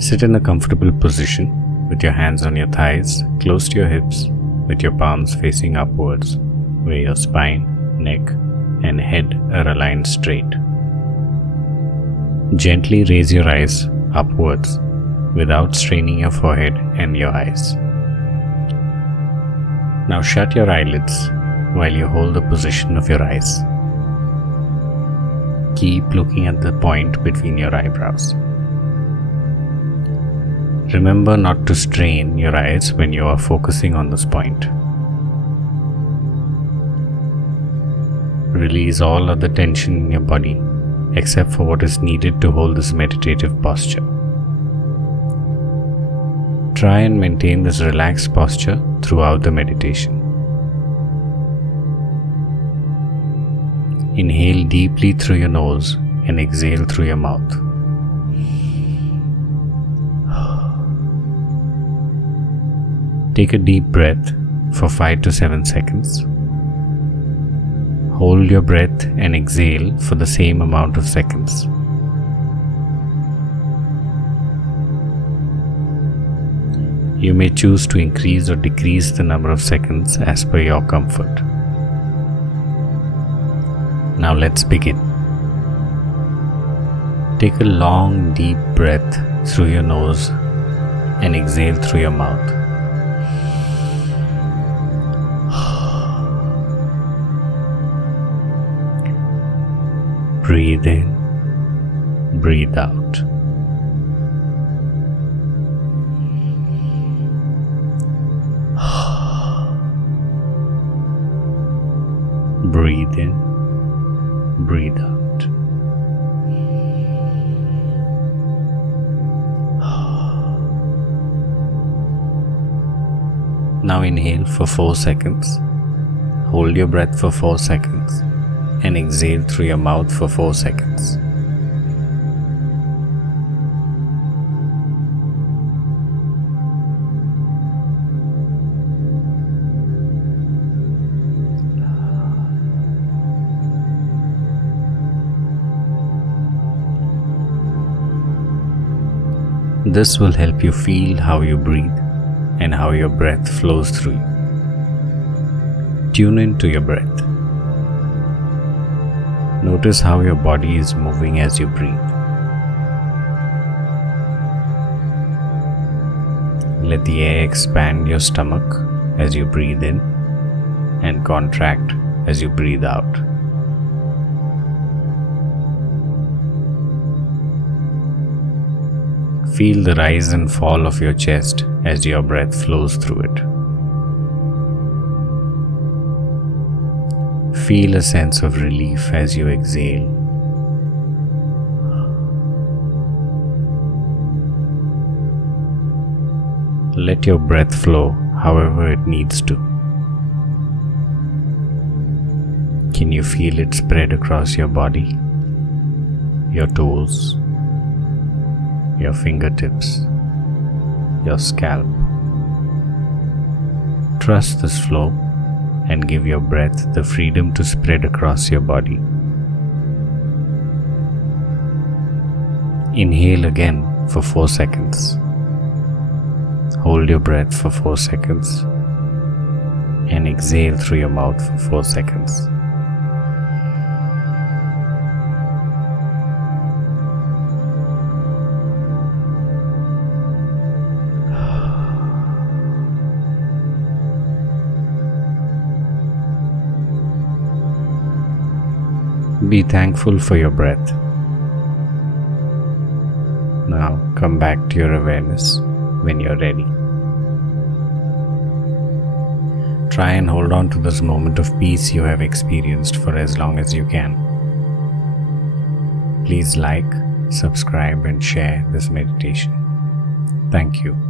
Sit in a comfortable position with your hands on your thighs, close to your hips, with your palms facing upwards, where your spine, neck, and head are aligned straight. Gently raise your eyes upwards without straining your forehead and your eyes. Now shut your eyelids while you hold the position of your eyes. Keep looking at the point between your eyebrows. Remember not to strain your eyes when you are focusing on this point. Release all other tension in your body except for what is needed to hold this meditative posture. Try and maintain this relaxed posture throughout the meditation. Inhale deeply through your nose and exhale through your mouth. Take a deep breath for 5 to 7 seconds. Hold your breath and exhale for the same amount of seconds. You may choose to increase or decrease the number of seconds as per your comfort. Now let's begin. Take a long, deep breath through your nose and exhale through your mouth. Breathe in, breathe out. Breathe in, breathe out. Now inhale for 4 seconds. Hold your breath for 4 seconds and exhale through your mouth for 4 seconds. This will help you feel how you breathe and how your breath flows through you. Tune into your breath. Notice how your body is moving as you breathe. Let the air expand your stomach as you breathe in and contract as you breathe out. Feel the rise and fall of your chest as your breath flows through it. Feel a sense of relief as you exhale. Let your breath flow however it needs to. Can you feel it spread across your body, your toes, your fingertips, your scalp? Trust this flow and give your breath the freedom to spread across your body. Inhale again for 4 seconds. Hold your breath for 4 seconds and exhale through your mouth for 4 seconds. Be thankful for your breath. Now come back to your awareness when you're ready. Try and hold on to this moment of peace you have experienced for as long as you can. Please like, subscribe, and share this meditation. Thank you.